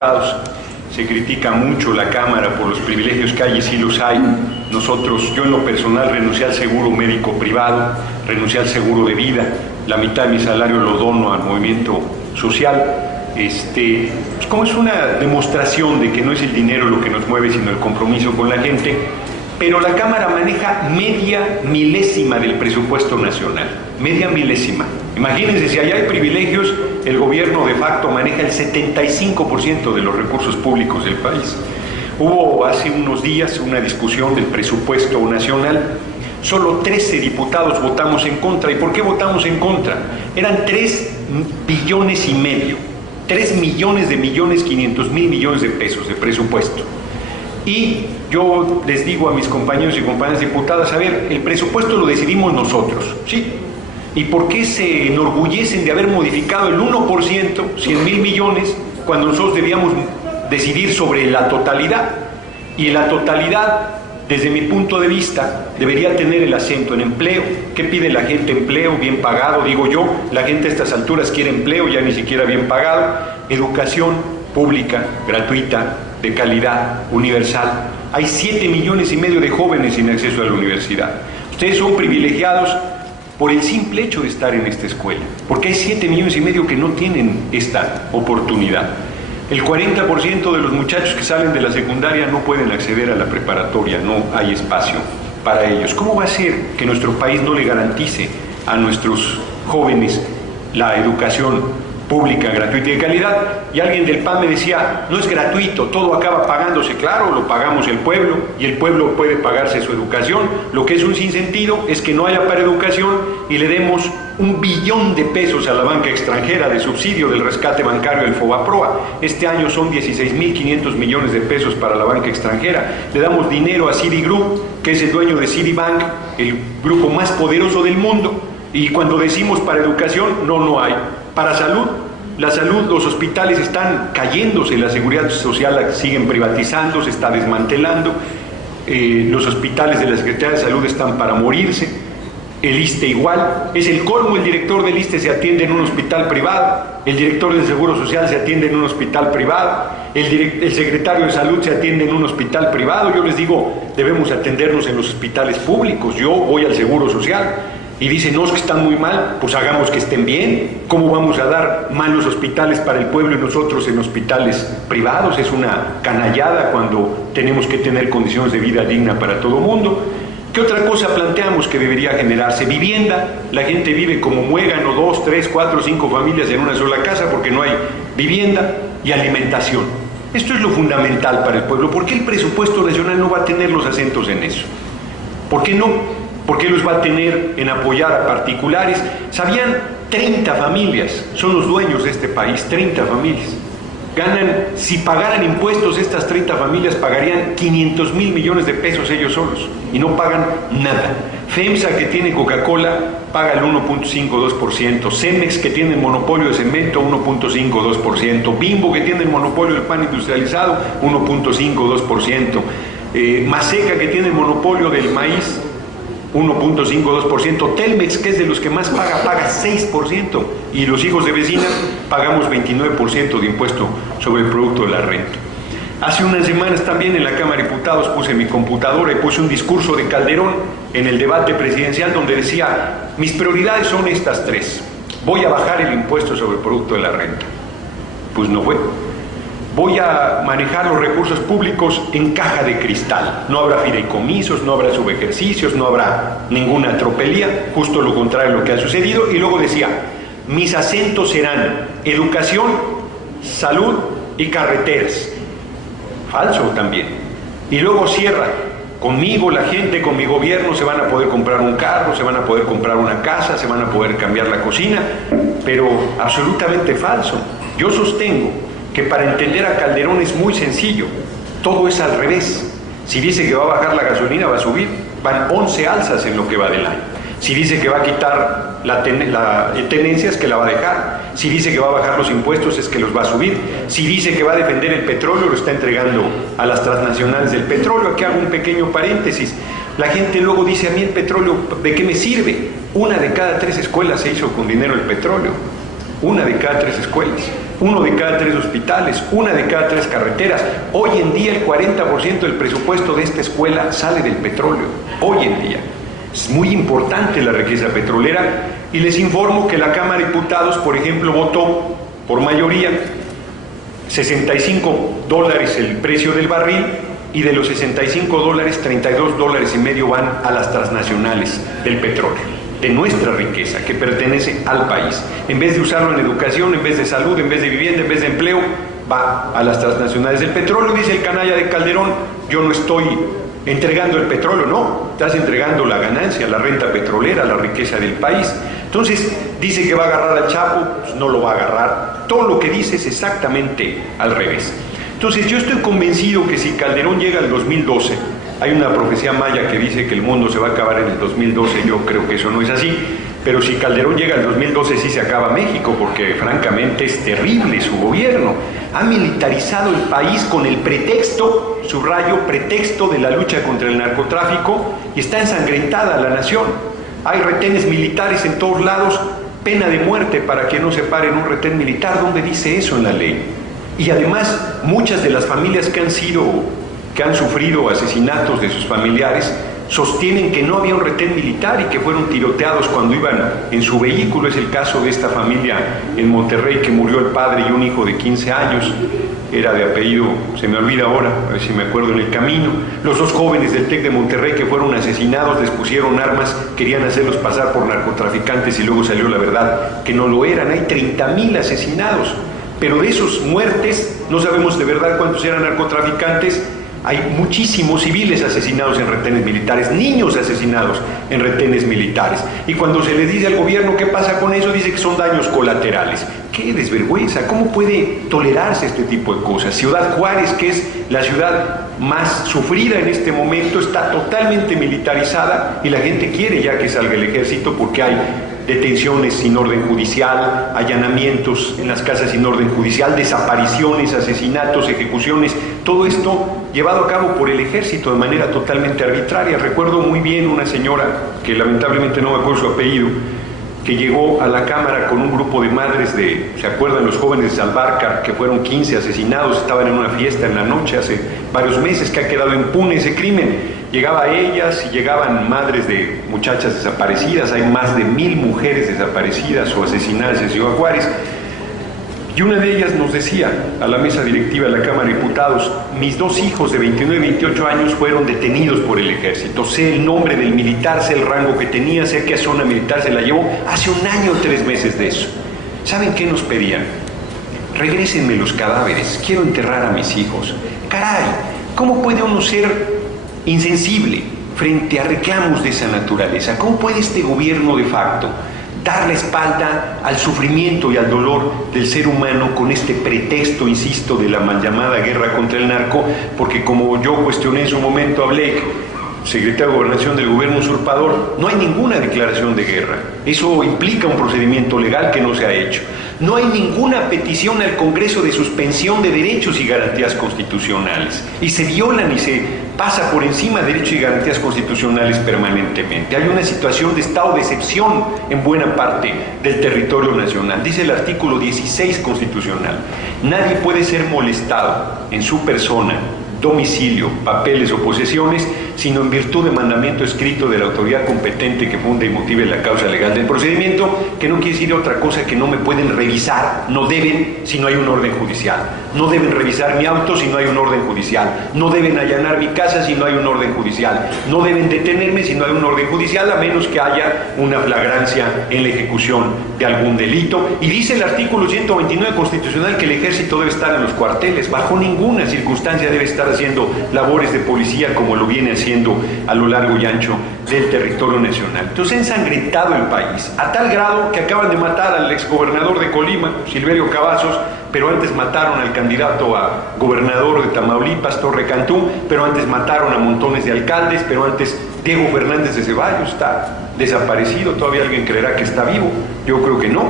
Se critica mucho la Cámara por los privilegios que hay, y sí los hay. Yo en lo personal renuncié al seguro médico privado, renuncié al seguro de vida, la mitad de mi salario lo dono al movimiento social. Pues como es una demostración de que no es el dinero lo que nos mueve, sino el compromiso con la gente, pero la Cámara maneja media milésima del presupuesto nacional, media milésima. Imagínense, si allá hay privilegios, el gobierno de facto maneja el 75% de los recursos públicos del país. Hubo hace unos días una discusión del presupuesto nacional. Solo 13 diputados votamos en contra. ¿Y por qué votamos en contra? Eran 3,5 billones, 3,500,000 millones de pesos de presupuesto. Y yo les digo a mis compañeros y compañeras diputadas, a ver, el presupuesto lo decidimos nosotros, ¿sí? ¿Y por qué se enorgullecen de haber modificado el 1%, 100,000 millones, cuando nosotros debíamos decidir sobre la totalidad? Y la totalidad, desde mi punto de vista, debería tener el acento en empleo. ¿Qué pide la gente? Empleo bien pagado, digo yo. La gente a estas alturas quiere empleo, ya ni siquiera bien pagado. Educación pública, gratuita, de calidad, universal. Hay 7,5 millones de jóvenes sin acceso a la universidad. Ustedes son privilegiados por el simple hecho de estar en esta escuela, porque hay 7,5 millones que no tienen esta oportunidad. El 40% de los muchachos que salen de la secundaria no pueden acceder a la preparatoria, no hay espacio para ellos. ¿Cómo va a ser que nuestro país no le garantice a nuestros jóvenes la educación pública, gratuita y de calidad? Y alguien del PAN me decía, no es gratuito, todo acaba pagándose. Claro, lo pagamos el pueblo, y el pueblo puede pagarse su educación. Lo que es un sinsentido es que no haya para educación y le demos 1 billón de pesos a la banca extranjera de subsidio del rescate bancario del FOBAPROA. Este año son 16,500 millones de pesos para la banca extranjera. Le damos dinero a Citigroup, que es el dueño de Citibank, el grupo más poderoso del mundo. Y cuando decimos para educación, no hay. Para salud, la salud, los hospitales están cayéndose, la seguridad social la siguen privatizando, se está desmantelando, los hospitales de la Secretaría de Salud están para morirse, el ISSSTE igual, es el colmo. El director del ISSSTE se atiende en un hospital privado, el director del Seguro Social se atiende en un hospital privado, el secretario de Salud se atiende en un hospital privado. Yo les digo, debemos atendernos en los hospitales públicos. Yo voy al Seguro Social y dicen, no, es que están muy mal, pues hagamos que estén bien. ¿Cómo vamos a dar malos hospitales para el pueblo y nosotros en hospitales privados? Es una canallada cuando tenemos que tener condiciones de vida digna para todo el mundo. ¿Qué otra cosa planteamos que debería generarse? Vivienda. La gente vive como muégano, 2, 3, 4, 5 familias en una sola casa porque no hay vivienda. Y alimentación. Esto es lo fundamental para el pueblo. ¿Por qué el presupuesto nacional no va a tener los acentos en eso? ¿Por qué no? ¿Por qué los va a tener en apoyar a particulares? ¿Sabían? 30 familias son los dueños de este país, 30 familias. Ganan, si pagaran impuestos, estas 30 familias pagarían 500,000 millones de pesos ellos solos, y no pagan nada. FEMSA, que tiene Coca-Cola, paga el 1.52%, Cemex, que tiene el monopolio de cemento, 1.52%, Bimbo, que tiene el monopolio del pan industrializado, 1.52%, Maseca, que tiene el monopolio del maíz, 1.52%, Telmex, que es de los que más paga 6%, y los hijos de vecinas pagamos 29% de impuesto sobre el producto de la renta. Hace unas semanas también en la Cámara de Diputados puse mi computadora y puse un discurso de Calderón en el debate presidencial donde decía, mis prioridades son estas 3, voy a bajar el impuesto sobre el producto de la renta. Pues no fue. Voy a manejar los recursos públicos en caja de cristal. No habrá fideicomisos, no habrá subejercicios, no habrá ninguna tropelía, justo lo contrario de lo que ha sucedido. Y luego decía, mis acentos serán educación, salud y carreteras. Falso también. Y luego cierra, conmigo la gente, con mi gobierno se van a poder comprar un carro, se van a poder comprar una casa, se van a poder cambiar la cocina, pero absolutamente falso. Yo sostengo que para entender a Calderón es muy sencillo, todo es al revés. Si dice que va a bajar la gasolina, va a subir, van 11 alzas en lo que va del año. Si dice que va a quitar la tenencia, es que la va a dejar. Si dice que va a bajar los impuestos, es que los va a subir. Si dice que va a defender el petróleo, lo está entregando a las transnacionales del petróleo. Aquí hago un pequeño paréntesis. La gente luego dice, a mí el petróleo, ¿de qué me sirve? 1 de cada 3 escuelas se hizo con dinero del petróleo. 1 de cada 3 escuelas. 1 de cada 3 hospitales, 1 de cada 3 carreteras. Hoy en día el 40% del presupuesto de esta escuela sale del petróleo. Hoy en día. Es muy importante la riqueza petrolera y les informo que la Cámara de Diputados, por ejemplo, votó por mayoría $65 el precio del barril y de los $65, $32.50 van a las transnacionales del petróleo, de nuestra riqueza que pertenece al país. En vez de usarlo en educación, en vez de salud, en vez de vivienda, en vez de empleo, va a las transnacionales del petróleo. Dice el canalla de Calderón, yo no estoy entregando el petróleo, no, estás entregando la ganancia, la renta petrolera, la riqueza del país. Entonces, dice que va a agarrar al Chapo, pues no lo va a agarrar. Todo lo que dice es exactamente al revés. Entonces, yo estoy convencido que si Calderón llega al 2012, hay una profecía maya que dice que el mundo se va a acabar en el 2012, yo creo que eso no es así, pero si Calderón llega al 2012 sí se acaba México, porque francamente es terrible su gobierno. Ha militarizado el país con el pretexto, subrayo, pretexto de la lucha contra el narcotráfico, y está ensangrentada la nación. Hay retenes militares en todos lados, pena de muerte para que no se pare en un retén militar. ¿Dónde dice eso en la ley? Y además, muchas de las familias que han sufrido asesinatos de sus familiares sostienen que no había un retén militar y que fueron tiroteados cuando iban en su vehículo. Es el caso de esta familia en Monterrey que murió el padre y un hijo de 15 años, era de apellido, se me olvida ahora, a ver si me acuerdo en el camino. Los 2 jóvenes del TEC de Monterrey que fueron asesinados, les pusieron armas, querían hacerlos pasar por narcotraficantes y luego salió la verdad que no lo eran. Hay 30,000 asesinados, pero de esos muertes no sabemos de verdad cuántos eran narcotraficantes. Hay muchísimos civiles asesinados en retenes militares, niños asesinados en retenes militares. Y cuando se le dice al gobierno qué pasa con eso, dice que son daños colaterales. ¡Qué desvergüenza! ¿Cómo puede tolerarse este tipo de cosas? Ciudad Juárez, que es la ciudad más sufrida en este momento, está totalmente militarizada y la gente quiere ya que salga el ejército porque hay detenciones sin orden judicial, allanamientos en las casas sin orden judicial, desapariciones, asesinatos, ejecuciones, todo esto llevado a cabo por el ejército de manera totalmente arbitraria. Recuerdo muy bien una señora, que lamentablemente no me acuerdo su apellido, que llegó a la Cámara con un grupo de madres ¿se acuerdan los jóvenes de Salvarcar, que fueron 15 asesinados, estaban en una fiesta en la noche hace varios meses, que ha quedado impune ese crimen? Llegaba a ellas y llegaban madres de muchachas desaparecidas, hay más de 1,000 mujeres desaparecidas o asesinadas en Ciudad Juárez, y una de ellas nos decía a la mesa directiva de la Cámara de Diputados: mis 2 hijos de 29 y 28 años fueron detenidos por el ejército, sé el nombre del militar, sé el rango que tenía, sé qué zona militar se la llevó, hace 1 año o 3 meses de eso. ¿Saben qué nos pedían? Regrésenme los cadáveres, quiero enterrar a mis hijos. Caray, ¿cómo puede uno ser insensible frente a reclamos de esa naturaleza? ¿Cómo puede este gobierno de facto dar la espalda al sufrimiento y al dolor del ser humano con este pretexto, insisto, de la mal llamada guerra contra el narco? Porque como yo cuestioné en su momento a Blake, secretario de Gobernación del gobierno usurpador, no hay ninguna declaración de guerra. Eso implica un procedimiento legal que no se ha hecho. No hay ninguna petición al Congreso de suspensión de derechos y garantías constitucionales. Y se violan y se pasa por encima de derechos y garantías constitucionales permanentemente. Hay una situación de estado de excepción en buena parte del territorio nacional. Dice el artículo 16 constitucional: nadie puede ser molestado en su persona, domicilio, papeles o posesiones, sino en virtud de mandamiento escrito de la autoridad competente que funde y motive la causa legal del procedimiento, que no quiere decir otra cosa que no me pueden revisar, no deben si no hay un orden judicial, no deben revisar mi auto si no hay un orden judicial, no deben allanar mi casa si no hay un orden judicial, no deben detenerme si no hay un orden judicial, a menos que haya una flagrancia en la ejecución de algún delito. Y dice el artículo 129 constitucional que el ejército debe estar en los cuarteles, bajo ninguna circunstancia debe estar haciendo labores de policía como lo viene haciendo a lo largo y ancho del territorio nacional. Entonces ha ensangrentado el país, a tal grado que acaban de matar al exgobernador de Colima, Silverio Cavazos, pero antes mataron al candidato a gobernador de Tamaulipas, Torre Cantú, pero antes mataron a montones de alcaldes, pero antes Diego Fernández de Ceballos está desaparecido. ¿Todavía alguien creerá que está vivo? Yo creo que no.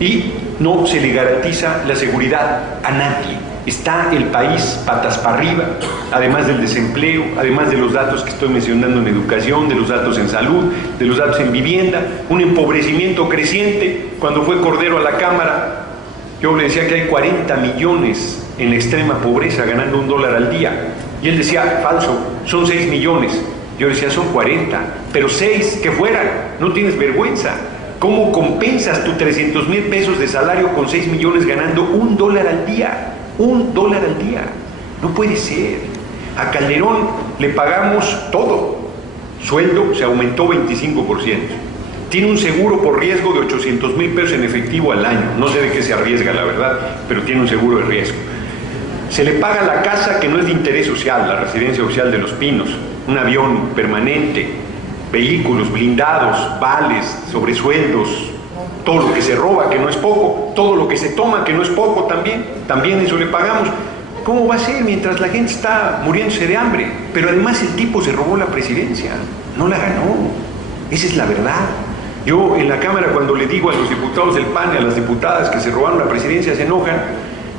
Y no se le garantiza la seguridad a nadie. Está el país patas para arriba, además del desempleo, además de los datos que estoy mencionando en educación, de los datos en salud, de los datos en vivienda, un empobrecimiento creciente. Cuando fue Cordero a la Cámara, Yo le decía que hay 40 millones en la extrema pobreza ganando $1 al día. Y él decía, falso, son 6 millones. Yo decía, son 40, pero 6 que fueran, no tienes vergüenza. ¿Cómo compensas tus 300,000 pesos de salario con 6 millones ganando $1 al día? $1 al día. No puede ser. A Calderón le pagamos todo. Sueldo se aumentó 25%. Tiene un seguro por riesgo de 800,000 pesos en efectivo al año. No sé de qué se arriesga, la verdad, pero tiene un seguro de riesgo. Se le paga la casa que no es de interés social, la residencia social de Los Pinos, un avión permanente, vehículos blindados, vales, sobresueldos, todo lo que se roba, que no es poco, todo lo que se toma, que no es poco también eso le pagamos. ¿Cómo va a ser mientras la gente está muriéndose de hambre? Pero además el tipo se robó la presidencia, no la ganó. Esa es la verdad. Yo en la Cámara, cuando le digo a los diputados del PAN y a las diputadas que se robaron la presidencia, se enojan.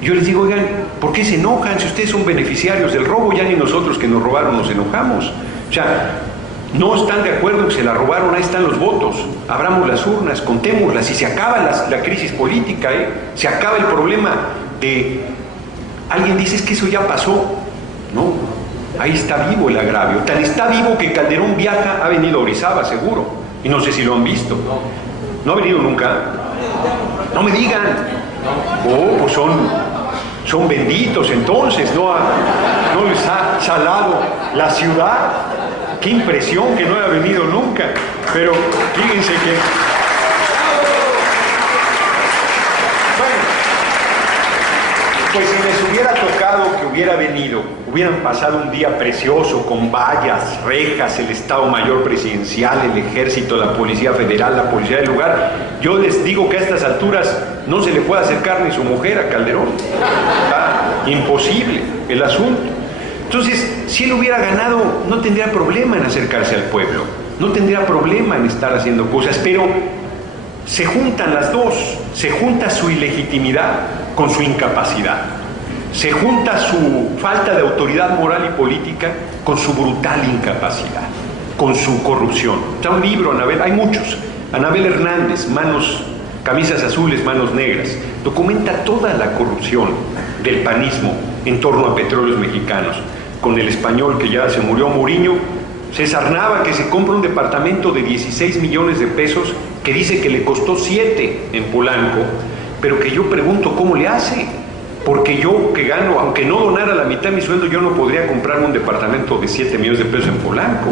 Yo les digo, oigan, ¿por qué se enojan? Si ustedes son beneficiarios del robo, ya ni nosotros que nos robaron nos enojamos. O sea, no están de acuerdo que se la robaron, ahí están los votos. Abramos las urnas, contémoslas y se acaba la crisis política, se acaba el problema de... Alguien dice, es que eso ya pasó. No, ahí está vivo el agravio. Tan está vivo que Calderón viaja, ha venido a Orizaba, seguro. Y no sé si lo han visto. ¿No ha venido nunca? No me digan. Oh, pues son benditos entonces, no les ha salado la ciudad. Qué impresión que no haya venido nunca. Pero fíjense que... Pues si les hubiera tocado que hubiera venido, hubieran pasado un día precioso con vallas, rejas, el Estado Mayor Presidencial, el Ejército, la Policía Federal, la Policía del lugar. Yo les digo que a estas alturas no se le puede acercar ni su mujer a Calderón. Está imposible el asunto. Entonces, si él hubiera ganado, no tendría problema en acercarse al pueblo, no tendría problema en estar haciendo cosas, pero se juntan las dos, se junta su ilegitimidad con su incapacidad, se junta su falta de autoridad moral y política con su brutal incapacidad, con su corrupción. Está un libro, Anabel, hay muchos, Anabel Hernández, camisas azules, manos negras, documenta toda la corrupción del panismo en torno a Petróleos Mexicanos, con el español que ya se murió, Muriño. César Nava, que se compra un departamento de 16 millones de pesos, que dice que le costó 7 en Polanco, pero que yo pregunto cómo le hace, porque yo que gano, aunque no donara la mitad de mi sueldo, yo no podría comprarme un departamento de 7 millones de pesos en Polanco.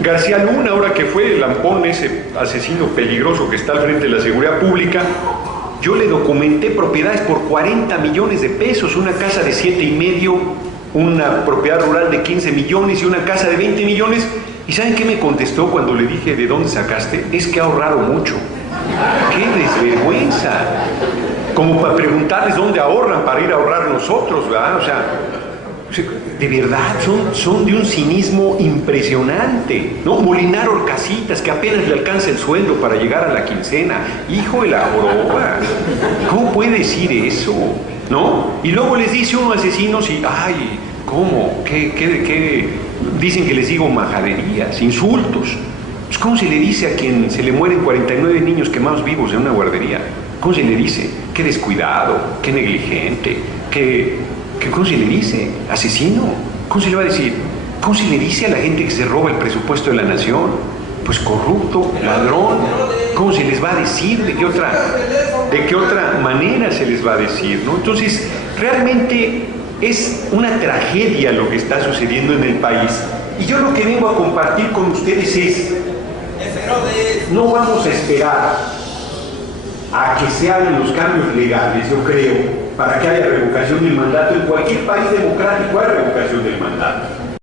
García Luna, ahora que fue el lampón, ese asesino peligroso que está al frente de la seguridad pública, yo le documenté propiedades por 40 millones de pesos, una casa de 7,5, una propiedad rural de 15 millones y una casa de 20 millones. ¿Y saben qué me contestó cuando le dije de dónde sacaste? Es que ha ahorrado mucho. ¡Qué desvergüenza! Como para preguntarles dónde ahorran para ir a ahorrar nosotros, ¿verdad? O sea, de verdad, son de un cinismo impresionante, ¿no? Molinar Orcasitas, que apenas le alcanza el sueldo para llegar a la quincena. ¡Hijo de la joroba! ¿Cómo puede decir eso? ¿No? Y luego les dice uno asesinos y, ¡ay! ¿Cómo? ¿Qué? Dicen que les digo majaderías, insultos. Pues ¿cómo se le dice a quien se le mueren 49 niños quemados vivos en una guardería? ¿Cómo se le dice? ¡Qué descuidado! ¡Qué negligente! ¿Cómo se le dice? ¿Asesino? ¿Cómo se le va a decir? ¿Cómo se le dice a la gente que se roba el presupuesto de la nación? Pues corrupto, ladrón. ¿Cómo se les va a decir? ¿De qué otra manera se les va a decir? ¿No? Entonces, realmente es una tragedia lo que está sucediendo en el país. Y yo lo que vengo a compartir con ustedes es, no vamos a esperar a que se hagan los cambios legales, yo creo, para que haya revocación del mandato. En cualquier país democrático hay revocación del mandato.